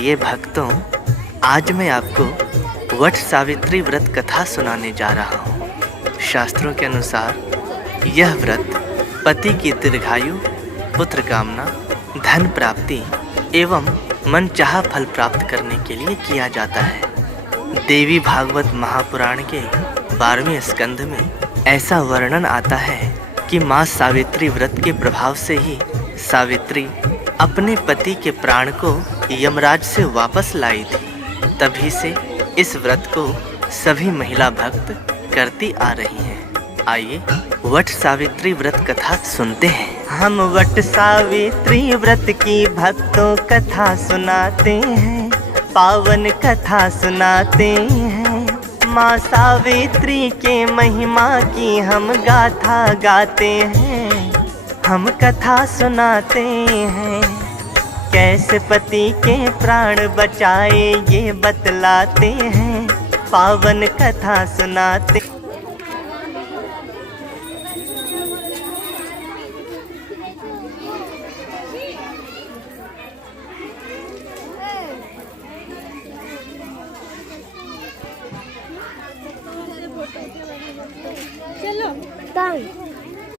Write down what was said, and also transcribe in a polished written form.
प्रिय भक्तों, आज मैं आपको वट सावित्री व्रत कथा सुनाने जा रहा हूँ। शास्त्रों के अनुसार यह व्रत पति की दीर्घायु, पुत्र कामना, धन प्राप्ति एवं मनचाहा फल प्राप्त करने के लिए किया जाता है। देवी भागवत महापुराण के 12वें स्कंध में ऐसा वर्णन आता है कि माँ सावित्री व्रत के प्रभाव से ही सावित्री अपने पति के प्राण को यमराज से वापस लाई थी। तभी से इस व्रत को सभी महिला भक्त करती आ रही हैं। आइए वट सावित्री व्रत कथा सुनते हैं। हम वट सावित्री व्रत की भक्तों कथा सुनाते हैं, पावन कथा सुनाते हैं। माँ सावित्री के महिमा की हम गाथा गाते हैं, हम कथा सुनाते हैं। कैसे पति के प्राण बचाए ये बतलाते हैं, पावन कथा सुनाते।